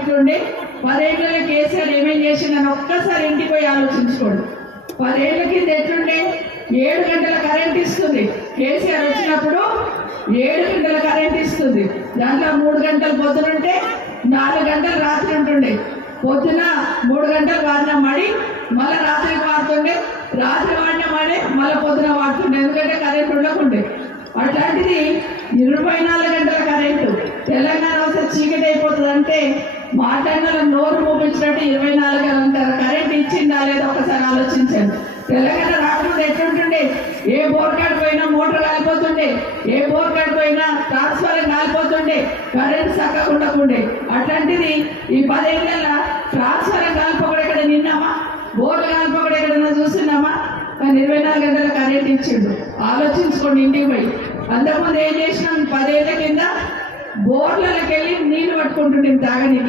ఎట్లుండే, 10 ఏళ్ళ కేసీఆర్ ఏమేం చేసిందని ఒక్కసారి ఇంటికి పోయి ఆలోచించుకోండి. 10 ఏళ్ల కింద ఎట్లుండే, 7 గంటల కరెంట్ ఇస్తుంది. కేసీఆర్ వచ్చినప్పుడు 7 గంటల కరెంట్ ఇస్తుంది. దాంట్లో 3 గంటలు పొద్దునుంటే 4 గంటలు రాత్రి ఉంటుండే. పొద్దున 3 గంటలు వాడిన మడి మళ్ళీ రాత్రికి వాడుతుండే, రాత్రి వాడిన మడి మళ్ళీ పొద్దున వాడుతుండే, ఎందుకంటే కరెంట్ ఉండకుండే. అట్లాంటిది 24 గంటల కరెంటు. తెలంగాణ వస్తే చీకటి అయిపోతుంది అంటే మాట్లాడిన నోరు మూపించినట్టు 24 గంటల కరెంట్ ఇచ్చిందా లేదా ఒకసారి ఆలోచించండి. తెలంగాణ రాకుండా ఎట్లుంటుండే, ఏ బోర్ కాడ పోయినా మోటార్ కాలిపోతుండే, ఏ బోర్ కాడ పోయినా ట్రాన్స్ఫార్మర్ కాలిపోతుండే, కరెంట్ చక్కగా ఉండకుండే. అట్లాంటిది ఈ 10 ఏళ్ళ ట్రాన్స్ఫార్మర్ కాలిపోకడ ఎక్కడ నిన్నామా, బోర్లు కాలిపోకడ ఎక్కడన్నా చూస్తున్నామా? కానీ 24 గంటల కరెంట్ ఇచ్చిండు. ఆలోచించుకోండి ఇంటికి పోయి. అంతకుముందు ఏం చేసినాం, 10 ఏళ్ల కింద బోర్లకి వెళ్ళి నీళ్లు పట్టుకుంటుండే తాగనికి.